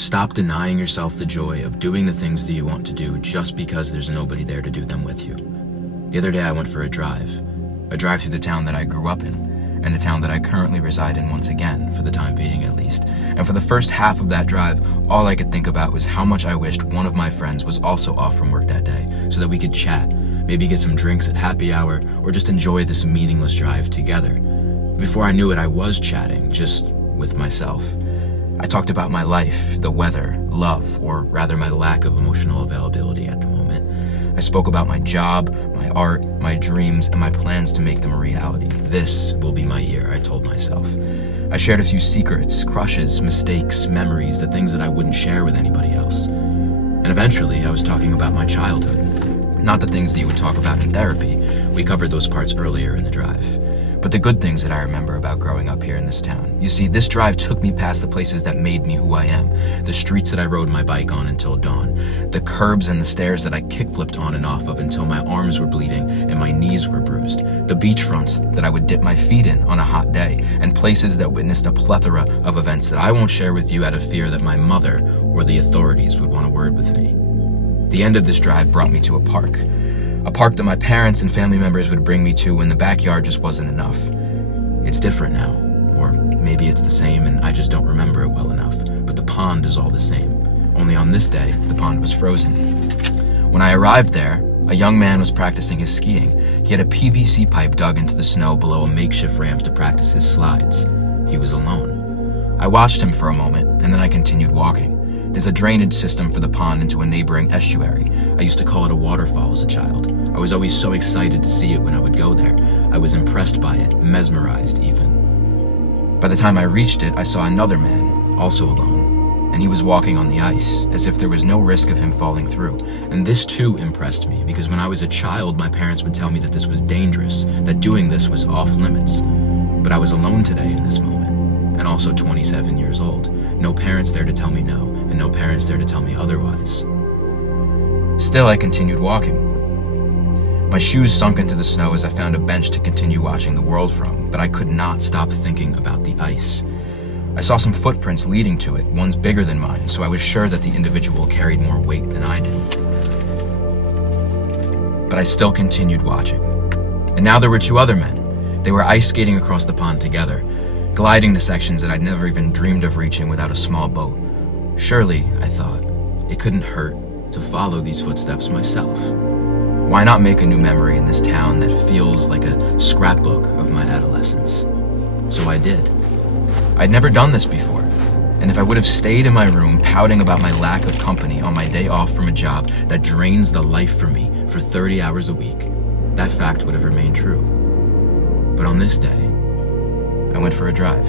Stop denying yourself the joy of doing the things that you want to do just because there's nobody there to do them with you. The other day I went for a drive through the town that I grew up in, and the town that I currently reside in once again, for the time being at least. And for the first half of that drive, all I could think about was how much I wished one of my friends was also off from work that day, so that we could chat, maybe get some drinks at happy hour, or just enjoy this meaningless drive together. Before I knew it, I was chatting, just with myself. I talked about my life, the weather, love, or rather my lack of emotional availability at the moment. I spoke about my job, my art, my dreams, and my plans to make them a reality. This will be my year, I told myself. I shared a few secrets, crushes, mistakes, memories, the things that I wouldn't share with anybody else. And eventually, I was talking about my childhood. Not the things that you would talk about in therapy. We covered those parts earlier in the drive. But the good things that I remember about growing up here in this town. You see, this drive took me past the places that made me who I am, the streets that I rode my bike on until dawn, the curbs and the stairs that I kickflipped on and off of until my arms were bleeding and my knees were bruised, the beachfronts that I would dip my feet in on a hot day, and places that witnessed a plethora of events that I won't share with you out of fear that my mother or the authorities would want a word with me. The end of this drive brought me to a park that my parents and family members would bring me to when the backyard just wasn't enough. It's different now, or maybe it's the same and I just don't remember it well enough, but the pond is all the same. Only on this day, the pond was frozen. When I arrived there, a young man was practicing his skiing. He had a PVC pipe dug into the snow below a makeshift ramp to practice his slides. He was alone. I watched him for a moment, and then I continued walking. There's a drainage system for the pond into a neighboring estuary. I used to call it a waterfall as a child. I was always so excited to see it when I would go there. I was impressed by it, mesmerized even. By the time I reached it, I saw another man, also alone, and he was walking on the ice, as if there was no risk of him falling through. And this too impressed me, because when I was a child, my parents would tell me that this was dangerous, that doing this was off limits. But I was alone today in this moment, and also 27 years old. No parents there to tell me no, and no parents there to tell me otherwise. Still, I continued walking. My shoes sunk into the snow as I found a bench to continue watching the world from, but I could not stop thinking about the ice. I saw some footprints leading to it, ones bigger than mine, so I was sure that the individual carried more weight than I did. But I still continued watching. And now there were two other men. They were ice skating across the pond together, gliding to sections that I'd never even dreamed of reaching without a small boat. Surely, I thought, it couldn't hurt to follow these footsteps myself. Why not make a new memory in this town that feels like a scrapbook of my adolescence? So I did. I'd never done this before, and if I would have stayed in my room pouting about my lack of company on my day off from a job that drains the life from me for 30 hours a week, that fact would have remained true. But on this day, I went for a drive.